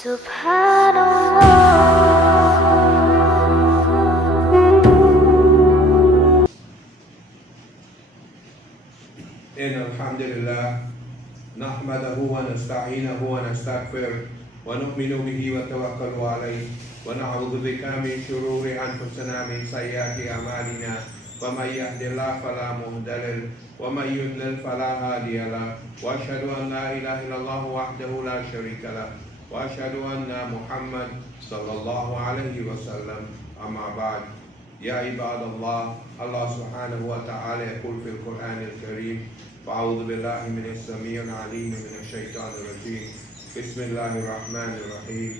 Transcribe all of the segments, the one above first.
إن الحمد لله نحمده ونستعينه ونستغفره ونؤمن به ونتوكل عليه ونعوذ بك من شرور أنفسنا من سيئات أعمالنا ومن يهد الله فلا مضل له ومن يضلل فلا هادي له وأشهد أن لا إله إلا الله وحده لا شريك له وأشهد أن محمد صلى الله عليه وسلم أما بعد يا عباد الله الله سبحانه وتعالى يقول في القرآن الكريم فأعوذ بالله من السميع العليم من الشيطان الرجيم بسم الله الرحمن الرحيم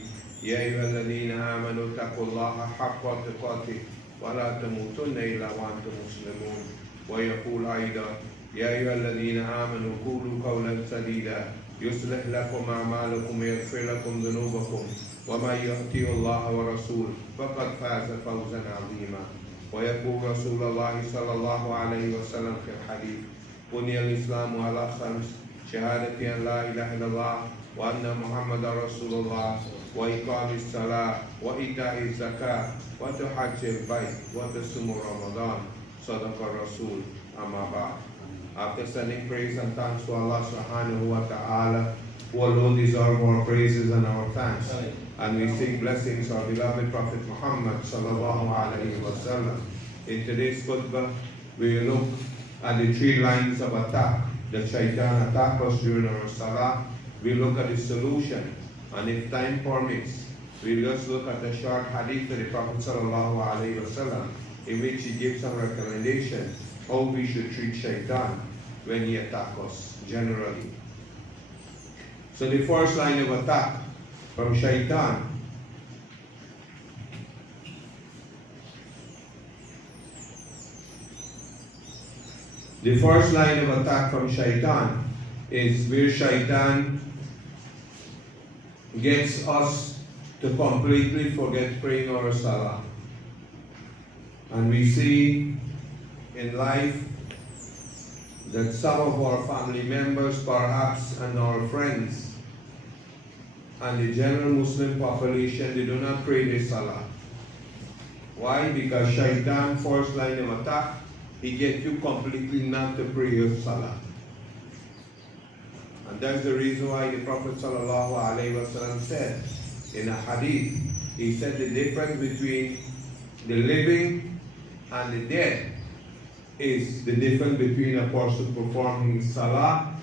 يا أيها الذين آمنوا اتقوا الله حق تقاته ولا تموتن إلا وأنتم مسلمون ويقول أيضا يا أيها الذين آمنوا قولوا قولا سديدا يصلح لكم أعمالكم ويغفر لكم ذنوبكم ومن يطع الله ورسوله فقد فاز فوزا عظيما ويقول رسول الله صلى الله عليه وسلم في الحديث بني الإسلام على خمس شهادة أن لا إله إلا الله وأن محمدا رسول الله وإقام الصلاة وإيتاء الزكاة وحج البيت وصوم رمضان صدق الرسول أما بعد. After sending praise and thanks to Allah subhanahu wa ta'ala, who alone deserve our praises and our thanks, and we sing blessings of our beloved Prophet Muhammad sallallahu alayhi wa sallam. In today's khutbah, we will look at the three lines of attack that shaitan attacked us during our salah. We look at the solution, and if time permits, we'll just look at the short hadith of the Prophet sallallahu alayhi wa sallam, in which he gives some recommendation how we should treat shaitan when he attacks us generally. So the first line of attack from shaitan is where shaitan gets us to completely forget praying our salah. And we see in life that some of our family members perhaps and our friends and the general Muslim population, they do not pray their salah. Why? Because shaitan, first line of attack, he gets you completely not to pray your salah. And that's the reason why the Prophet sallallahu alaihi wasallam said in a hadith, he said the difference between the living and the dead is the difference between a person performing his salah,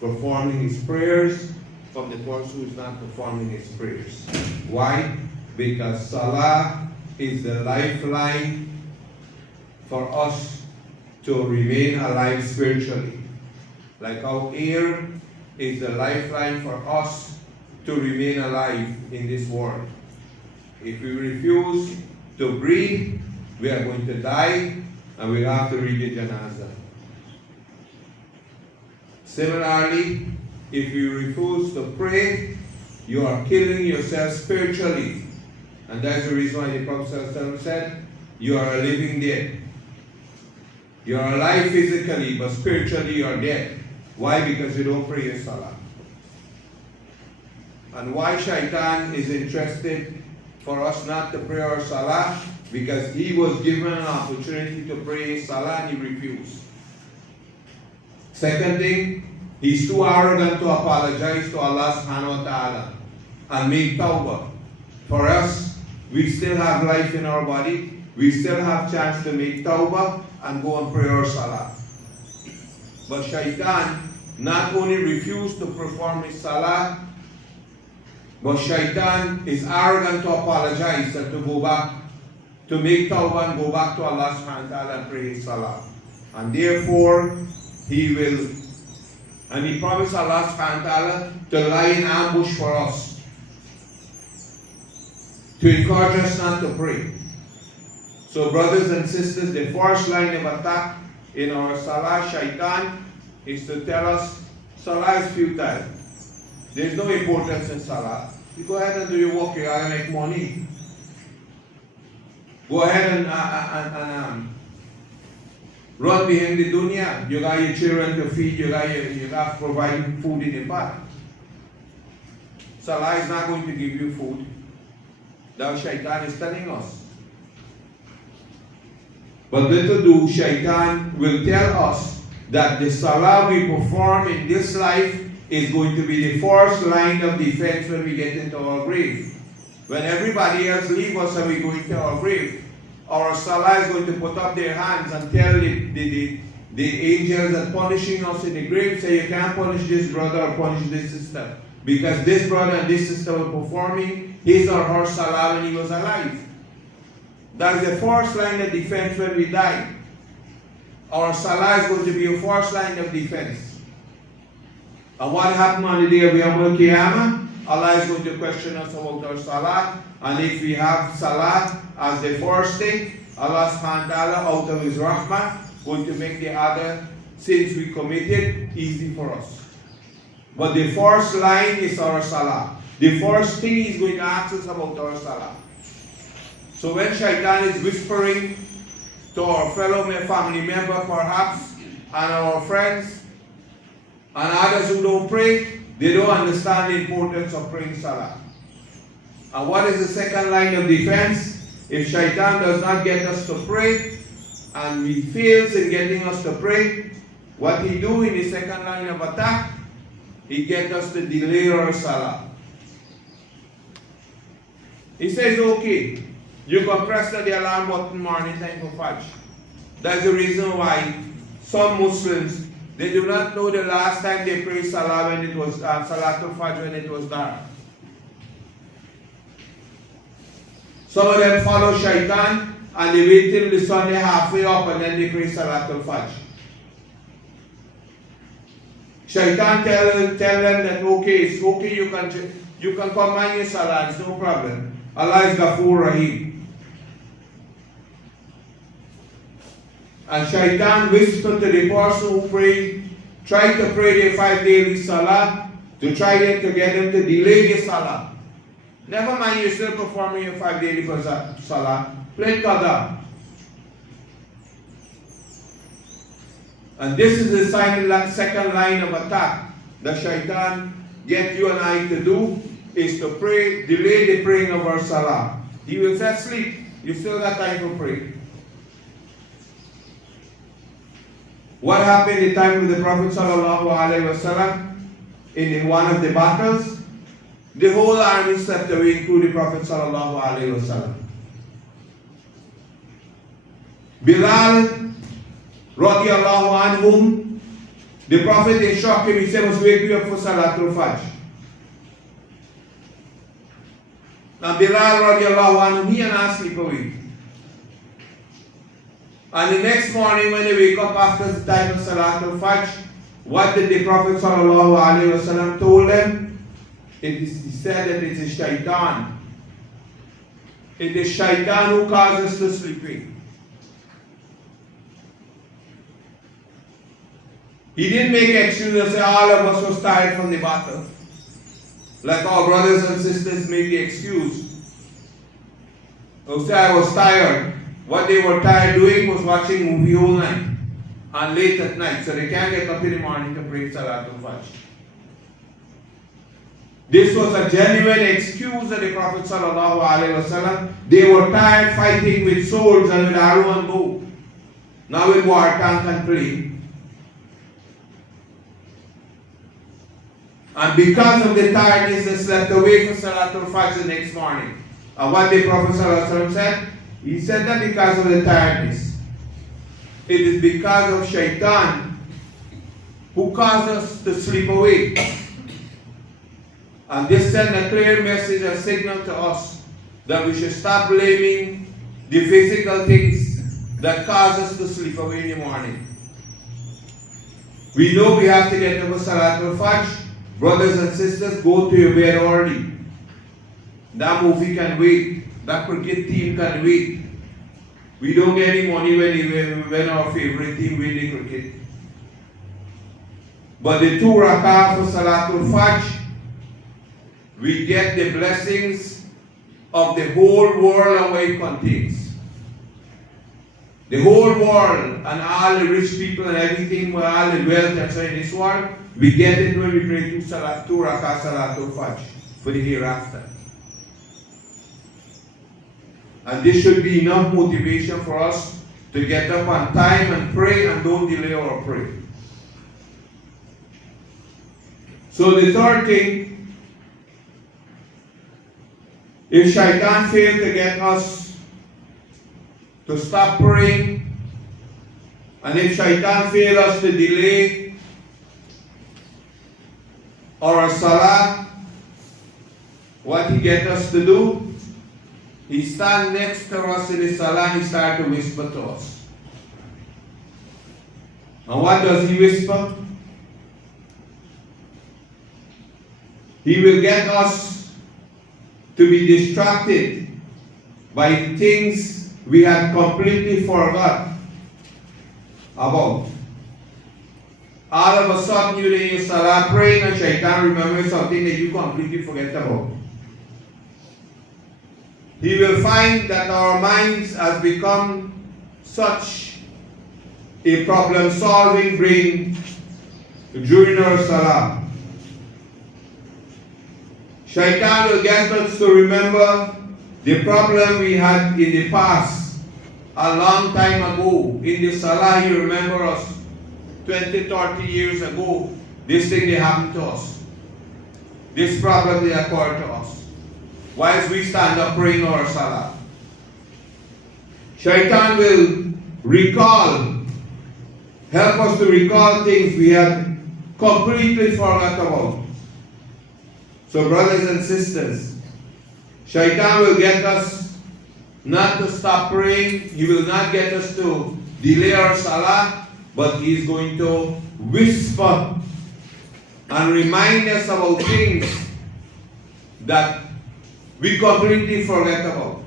performing his prayers, from the person who is not performing his prayers. Why? Because salah is the lifeline for us to remain alive spiritually. Like how air is the lifeline for us to remain alive in this world. If we refuse to breathe, we are going to die, and we have to read the janazah. Similarly, if you refuse to pray, you are killing yourself spiritually. And that's the reason why the Prophet ﷺ said, you are a living dead. You are alive physically, but spiritually you are dead. Why? Because you don't pray your salah. And why shaitan is interested for us not to pray our salah? Because he was given an opportunity to pray his salah and he refused. Second thing, he's too arrogant to apologize to Allah subhanahu wa ta'ala and make tawbah. For us, we still have life in our body. We still have chance to make tawbah and go and pray our salah. But shaitan not only refused to perform his salah, but shaitan is arrogant to apologize and to go back, to make tawbah and go back to Allah subhanahu wa ta'ala and pray his salah. And therefore, he will, and he promised Allah subhanahu wa ta'ala to lie in ambush for us, to encourage us not to pray. So brothers and sisters, the first line of attack in our salah, shaitan, is to tell us salah is futile. There's no importance in salah. You go ahead and do your work, you gotta make money. Go ahead and run behind the dunya. You got your children to feed, you got to provide food in the back. Salah is not going to give you food. That Shaitan is telling us. But little do Shaitan will tell us that the Salah we perform in this life is going to be the first line of defense when we get into our grave. When everybody else leaves us and we go into our grave, our Salah is going to put up their hands and tell the angels that punishing us in the grave, say, you can't punish this brother or punish this sister, because this brother and this sister were performing his or her Salah when he was alive. That's the first line of defense when we die. Our Salah is going to be a first line of defense. And what happened on the day of Yawm al-Qiyamah? Allah is going to question us about our Salah. And if we have Salah as the first thing, Allah subhanahu wa ta'ala, out of His rahmah, going to make the other sins we committed easy for us. But the first line is our Salah. The first thing He's going to ask us about our Salah. So when Shaitan is whispering to our fellow family member perhaps, and our friends, and others who don't pray, they don't understand the importance of praying Salah. And what is the second line of defense? If Shaitan does not get us to pray, and he fails in getting us to pray, what he do in the second line of attack, he gets us to delay our Salah. He says, okay, you can press the alarm button morning time for Fajr. That's the reason why some Muslims, they do not know the last time they prayed Salah when it was Salatul Fajr when it was dark. Some of them follow Shaitan and they wait till the sun is halfway up and then they pray Salatul Fajr. Shaitan tell them that okay, it's okay, you can combine your Salah, it's no problem. Allah is Ghafur Rahim. And Shaitan whispered to the person who prayed, try to pray their 5 daily Salah, to try to get them to delay the Salah. Never mind, you're still performing your 5 daily Salah. Play Qadha. And this is the second line of attack that Shaitan get you and I to do, is to pray, delay the praying of our Salah. He will say, sleep, you still got time to pray. What happened in the time of the Prophet ﷺ in one of the battles? The whole army slept away, including the Prophet ﷺ. Bilal radiallahu anhum, the Prophet instructed him, he said, must wake you up for Salatul Fajr. Now Bilal radiallahu anhum, he and I sleep away. And the next morning when they wake up after the time of Salatul Fajr, what did the Prophet ﷺ told them? He said that it is Shaitan. It is Shaitan who causes us to sleeping. He didn't make excuses and say all of us was tired from the battle. Like our brothers and sisters make the excuse. They'll say I was tired. What they were tired doing was watching movie all night and late at night, so they can't get up in the morning to pray Salatul Fajr. This was a genuine excuse of the Prophet ﷺ. They were tired fighting with swords and with arrow and bow. Now with war, tank and plane. And because of the tiredness, they slept away for Salatul Fajr the next morning. And what the Prophet ﷺ said? He said that because of the tiredness. It is because of Shaitan who caused us to sleep away. And this sent a clear message, a signal to us that we should stop blaming the physical things that cause us to sleep away in the morning. We know we have to get up for Salatul Fajr. Brothers and sisters, go to your bed early. That movie can wait. That cricket team can wait. We don't get any money when our favorite team win the cricket. But the 2 rak'ah for Salatul Fajr, we get the blessings of the whole world and what it contains. The whole world and all the rich people and everything, all the wealth that's in this world, we get it when we pray 2 rak'ah Salatul Fajr. for the hereafter. And this should be enough motivation for us to get up on time and pray and don't delay our prayer. So the third thing, if Shaitan failed to get us to stop praying, and if Shaitan failed us to delay our salah, what he get us to do? He stand next to us in the salah and he start to whisper to us. And what does he whisper? He will get us to be distracted by things we had completely forgot about. All of a sudden you're in your salah praying and Shaitan remembers something that you completely forget about. He will find that our minds have become such a problem-solving brain during our salah. Shaitan will get us to remember the problem we had in the past, a long time ago. In the salah, he remember us 20, 30 years ago. This thing they happened to us. This problem they occurred to us. Whilst we stand up praying our salah. Shaitan will help us to recall things we had completely forgot about. So brothers and sisters, Shaitan will get us not to stop praying. He will not get us to delay our salah, but he's going to whisper and remind us about things that we completely forget about.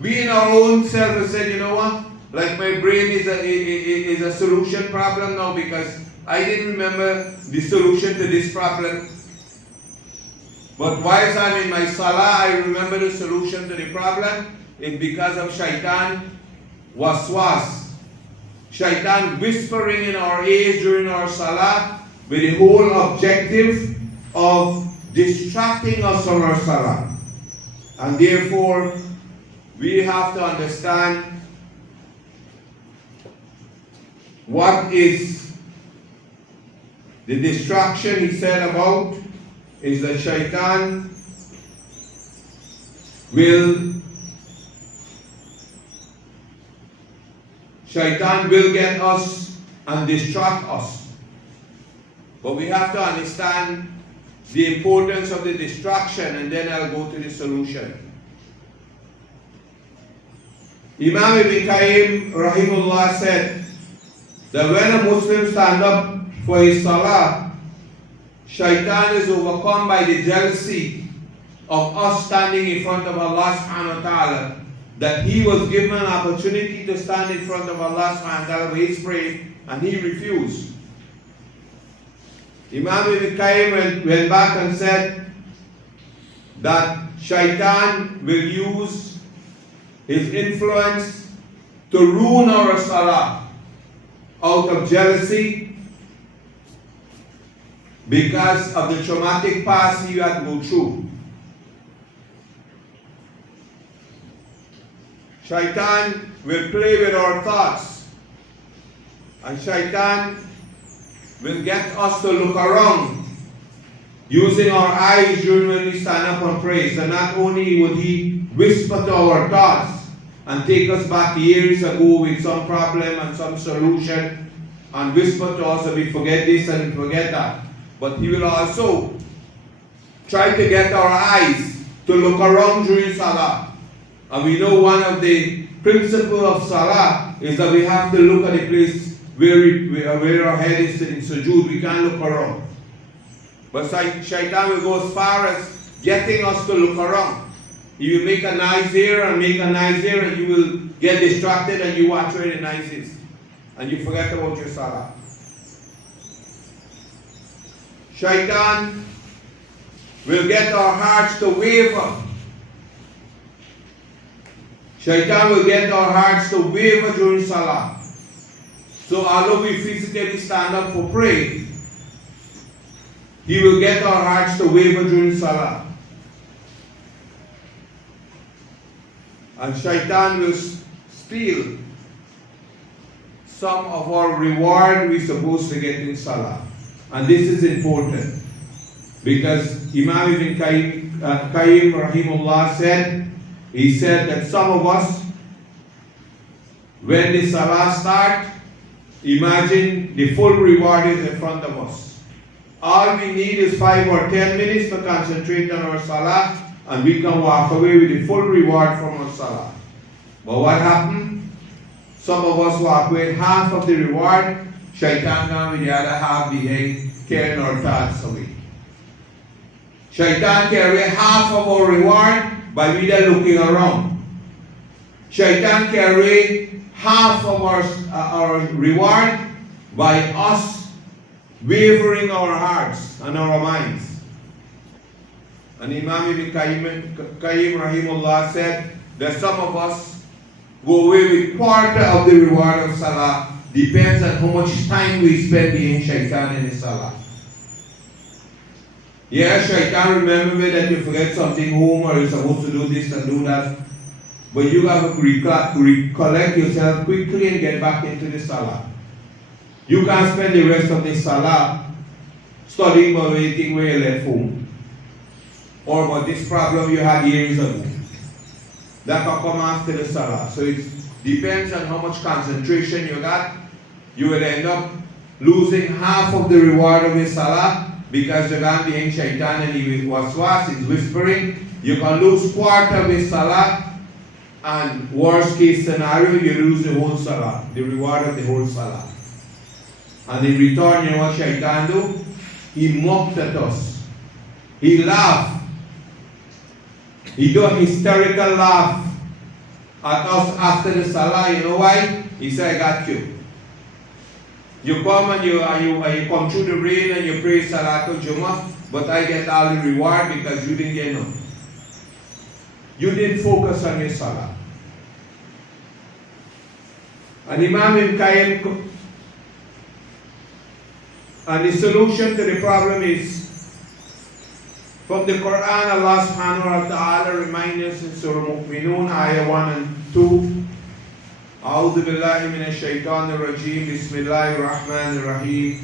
We in our own self have said, you know what? Like my brain is a solution problem now because I didn't remember the solution to this problem. But whilst I'm in my salah, I remember the solution to the problem. It's because of Shaitan waswas. Shaitan whispering in our ears during our salah with the whole objective of distracting us from our salah. And therefore, we have to understand what is the distraction he said about is that Shaitan will get us and distract us. But we have to understand the importance of the distraction, and then I'll go to the solution. Imam Ibn Qayyim rahimullah said that when a Muslim stands up for his salah, Shaitan is overcome by the jealousy of us standing in front of Allah subhanahu wa ta'ala, that he was given an opportunity to stand in front of Allah subhanahu wa ta'ala with his prayer, and he refused. Imam Ibn Qayyim went back and said that Shaitan will use his influence to ruin our salah out of jealousy because of the traumatic past he had to go through. Shaitan will play with our thoughts, and Shaitan will get us to look around using our eyes during when we stand up and pray. So not only would he whisper to our thoughts and take us back years ago with some problem and some solution and whisper to us that we forget this and we forget that, but he will also try to get our eyes to look around during salah. And we know one of the principles of salah is that we have to look at the place where our head is in sujood. We can't look around. But Shaitan will go as far as getting us to look around. He will make a noise here and make a noise here, and you will get distracted and you watch where the noise is. And you forget about your salah. Shaitan will get our hearts to waver. Shaitan will get our hearts to waver during salah. So although we physically stand up for prayer, he will get our hearts to waver during salah. And shaitan will steal some of our reward we're supposed to get in Salah. And this is important because Imam Ibn Qayyim Rahimullah said, he said that some of us, when the Salah start, imagine the full reward is in front of us. All we need is 5 or 10 minutes to concentrate on our Salah, and we can walk away with the full reward from our Salah. But what happened? Some of us walk away with half of the reward, shaitan gone with the other half behind, carrying our thoughts away. Shaitan carry away half of our reward by we there looking around. Shaitan carry away half of our reward by us wavering our hearts and our minds. And Imam Ibn Qayyim Rahimullah said that some of us go away with quarter of the reward of Salah. Depends on how much time we spend being shaitan in the Salah. Yeah, shaitan remember me that you forget something home or you're supposed to do this and do that. But you have to recollect yourself quickly and get back into the Salah. You can't spend the rest of the Salah studying or waiting where you left home. Or about this problem you had years ago. That can come after the Salah. So it depends on how much concentration you got. You will end up losing half of the reward of the Salah because you're going behind shaitan and he waswas, he's whispering. You can lose quarter of the Salah, and worst case scenario, you lose the whole Salah, the reward of the whole Salah. And in return, you know what shaitan do? He mocked at us. He laughed. He do a hysterical laugh at us after the Salah. You know why? He said, I got you. You come and you come through the rain and you pray Salatul Jummah, but I get all the reward because you didn't get none. You didn't focus on your Salah. And Imam Ibn Qayyim, and the solution to the problem is from the Quran. Allah subhanahu wa ta'ala reminds us in Surah Mu'minun, ayah 1 and 2. أعوذ بالله من الشيطان الرجيم بسم الله الرحمن الرحيم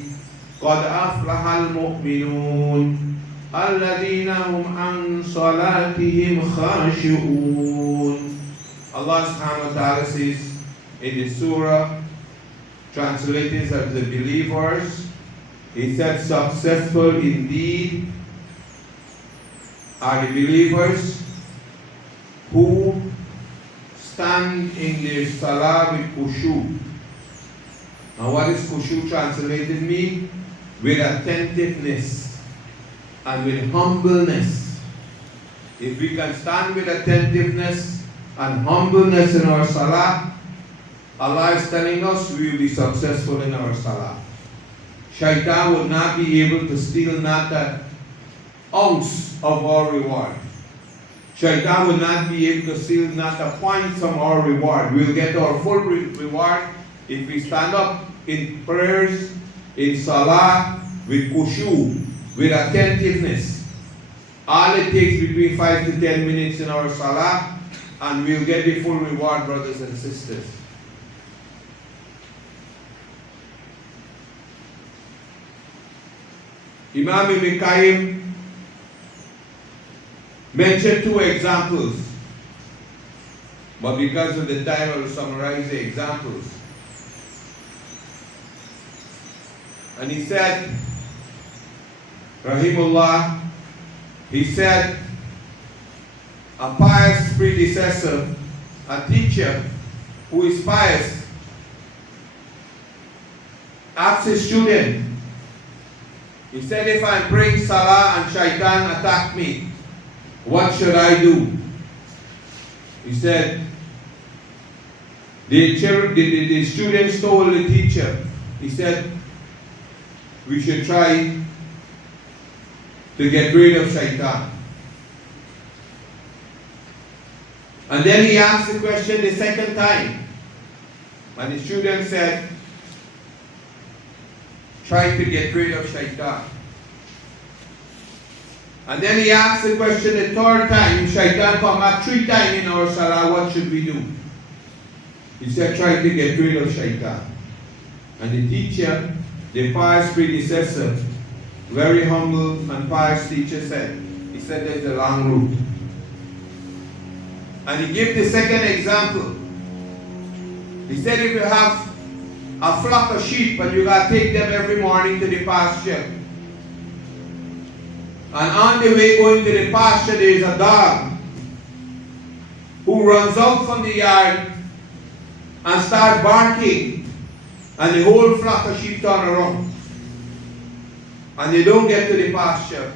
قد أفلح المؤمنون الذين هم عن صلاتهم خاشعون. Allah subhanahu wa ta'ala says in the surah, translated as the believers, he said, successful indeed are the believers who stand in their Salah with khushu. Now what is khushu translated mean? With attentiveness and with humbleness. If we can stand with attentiveness and humbleness in our Salah, Allah is telling us we will be successful in our Salah. Shaitan will not be able to steal not that ounce of our reward. Shaitan will not be able to steal not a point from our reward. We will get our full reward if we stand up in prayers, in Salah, with khushu, with attentiveness. All it takes between 5 to 10 minutes in our Salah, and we'll get the full reward, brothers and sisters. Imam Ibn Qayyim mentioned 2 examples, but because of the time I will summarize the examples. And he said, Rahimullah, he said, a pious predecessor, a teacher who is pious, asked his student, he said, if I'm praying Salah and shaitan attack me, what should I do? He said, the students told the teacher, he said, we should try to get rid of shaitan. And then he asked the question the second time. And the student said, try to get rid of shaitan. And then he asked the question the third time. Shaitan come back 3 times in our salah. What should we do? He said, try to get rid of shaitan. And the teacher, the pious predecessor, very humble and pious teacher said, he said there's a long route. And he gave the second example. He said if you have a flock of sheep and you got to take them every morning to the pasture. And on the way going to the pasture there is a dog who runs out from the yard and starts barking. And the whole flock of sheep turn around. And they don't get to the pasture.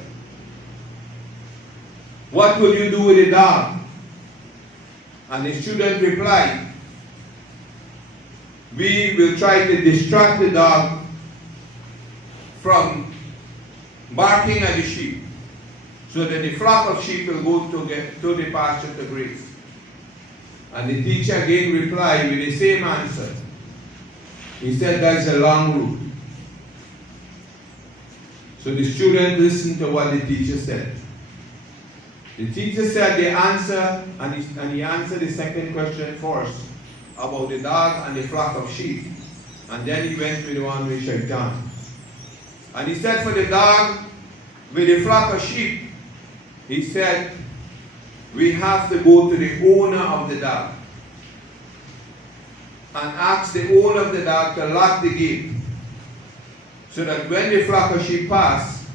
What will you do with the dog? And the student replied, we will try to distract the dog from barking at the sheep, so that the flock of sheep will go to the pasture to graze. And the teacher again replied with the same answer. He said that's a long route. So the student listened to what the teacher said. The teacher said the answer, and he answered the second question first, about the dog and the flock of sheep. And then he went with the one with shaitan. And he said for the dog with the flock of sheep, he said, we have to go to the owner of the dog and ask the owner of the dog to lock the gate, so that when the flock of sheep pass,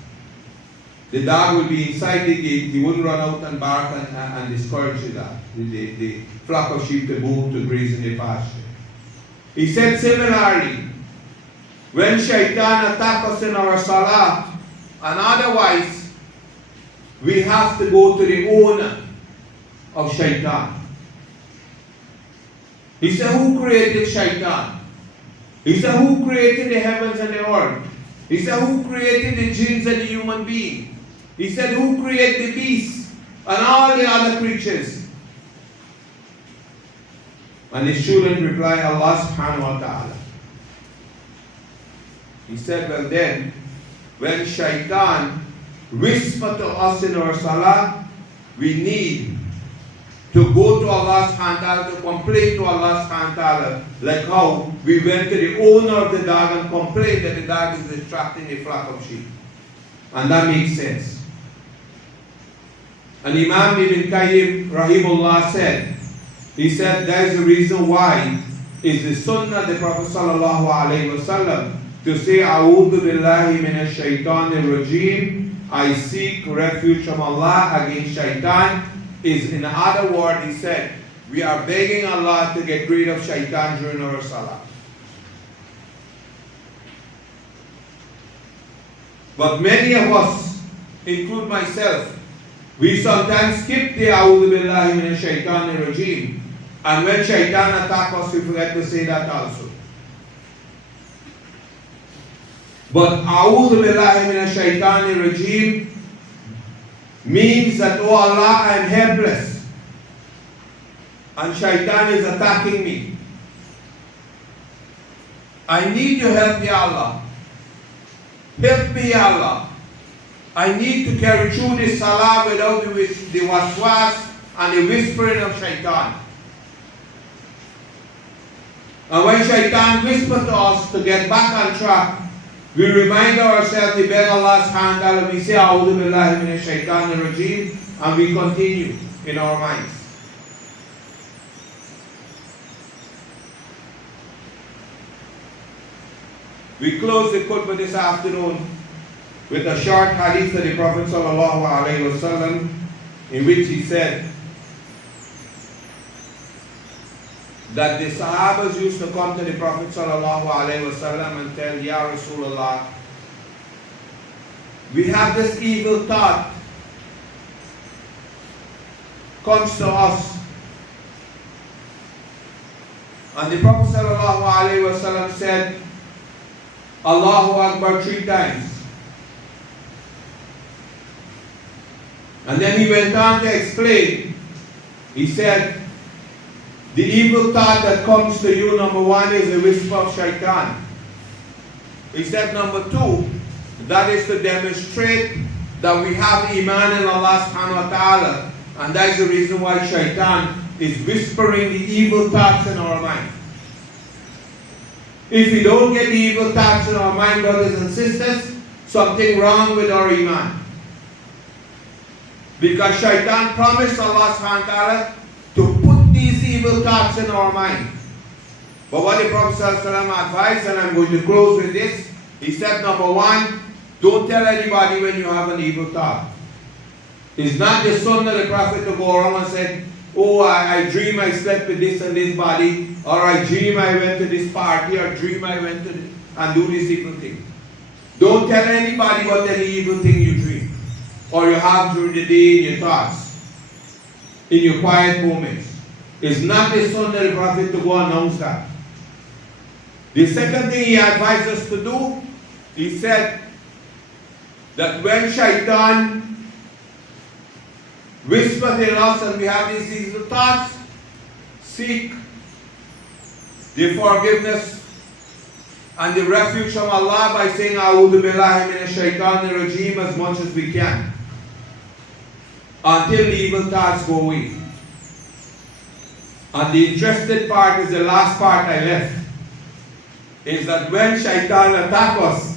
the dog will be inside the gate. He wouldn't run out and bark and discourage the dog, the flock of sheep to go to graze in the pasture. He said similarly, when shaitan attacks us in our salah and otherwise, we have to go to the owner of shaitan. He said, who created shaitan? He said, who created the heavens and the earth? He said, who created the jinns and the human being? He said, who created the beasts and all the other creatures? And the student replied, Allah subhanahu wa ta'ala. He said, well then, when shaitan whispers to us in our salah, we need to go to Allah subhanahu wa ta'ala, to complain to Allah subhanahu wa ta'ala, like how we went to the owner of the dog and complained that the dog is distracting the flock of sheep. And that makes sense. And Imam Ibn Qayyim rahimullah said, he said that is the reason why is the sunnah of the Prophet sallallahu alayhi wasallam to say, A'udhu billahi minash shaitanir rajim, I seek refuge from Allah against shaitan, is in other words, he said, we are begging Allah to get rid of shaitan during our salah. But many of us, include myself, we sometimes skip the A'udhu billahi minash shaitanir rajim, and when shaitan attacks us, we forget to say that also. But A'udhu billahi minash shaitanir rajim means that, oh Allah, I am helpless and shaitan is attacking me. I need your help, Ya Allah. Help me, Ya Allah. I need to carry through this salah without the waswas and the whispering of shaitan. And when shaitan whispers to us to get back on track, we remind ourselves, we beg Allah subhanahu wa ta'ala, we say, A'udhu billahi minash shaitanir rajim, and we continue in our minds. We close the khutbah this afternoon with a short hadith of the Prophet sallallahu alayhi wasallam, in which he said that the Sahabas used to come to the Prophet sallallahu alayhi wasallam and tell, Ya Rasulullah, we have this evil thought comes to us. And the Prophet sallallahu alayhi wasallam said, Allahu Akbar 3 times. And then he went on to explain. He said, the evil thought that comes to you, number 1, is a whisper of shaitan. He said, number 2, that is to demonstrate that we have iman in Allah subhanahu wa ta'ala. And that's the reason why shaitan is whispering the evil thoughts in our mind. If we don't get the evil thoughts in our mind, brothers and sisters, something wrong with our iman. Because shaitan promised Allah subhanahu wa ta'ala to put these evil thoughts in our mind. But what the Prophet advised, and I'm going to close with this, he said, number one, don't tell anybody when you have an evil thought. It's not the sunnah of the Prophet to go around and say, oh, I dream I slept with this and this body, or I dream I went to this party, or dream I went to this, and do this evil thing. Don't tell anybody what any evil thing you dream, or you have during the day in your thoughts, in your quiet moments. It's not the sunnah of the Prophet to go announce that. The second thing he advised us to do, he said that when shaitan whispers in us and we have these evil thoughts, seek the forgiveness and the refuge from Allah by saying A'udhu billahi minash shaitanir rajeem as much as we can, until the evil thoughts go away. And the interesting part is the last part I left, is that when shaitan attacks us,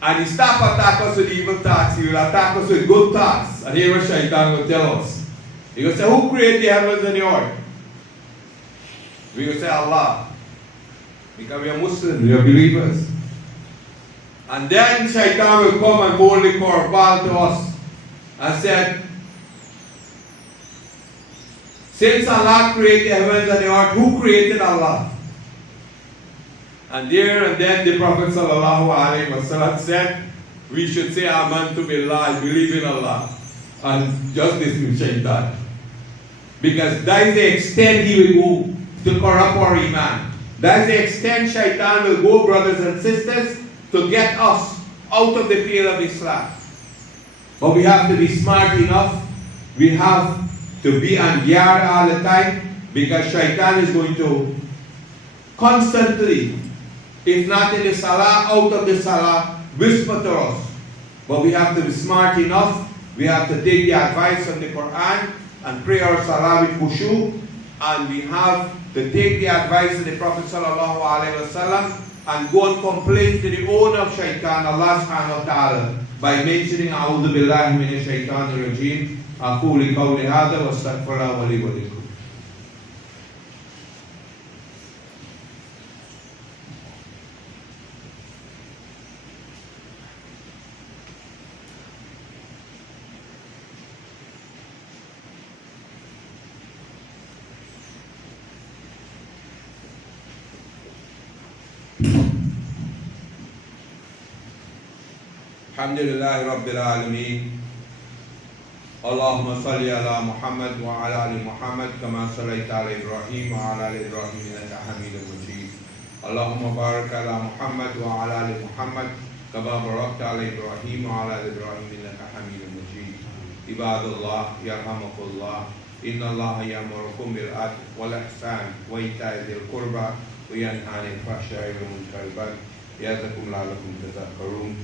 and he stop attack us with evil thoughts, he will attack us with good thoughts. And here what shaitan will tell us. He will say, who created the heavens and the earth? We will say, Allah. Because we are Muslims, we are believers. And then shaitan will come and boldly korban to us and said, since Allah created the heavens and the earth, who created Allah? And there and then the Prophet ﷺ said, we should say Amantu Billah, I believe in Allah. And just listen to shaitan. Because that is the extent he will go to corrupt our iman. That is the extent shaitan will go, brothers and sisters, to get us out of the pale of Islam. But we have to be smart enough. We have to be on guard all the time, because shaitan is going to constantly, if not in the salah, out of the salah, whisper to us. But we have to be smart enough. We have to take the advice from the Quran and pray our salah with khushu. And we have to take the advice of the Prophet ﷺ and go and complain to the owner of shaitan, Allah subhanahu wa ta'ala, by mentioning A'udhu billahi minash shaitanir rajeem. أقول قولي هذا واستغفر الله لي ولكم. Alhamdulillahi Rabbil Alameen. اللهم صل على محمد وعلى آل محمد كما صليت على إبراهيم وعلى آل إبراهيم إنك حميد مجيد. اللهم بارك على محمد وعلى آل محمد كما باركت على إبراهيم وعلى آل إبراهيم إنك حميد مجيد. عباد الله يرحمكم الله. إن الله يأمركم بالعدل والإحسان وإيتاء ذي القربى وينهى عن الفحشاء والمنكر والبغي يعظكم لعلكم تذكرون.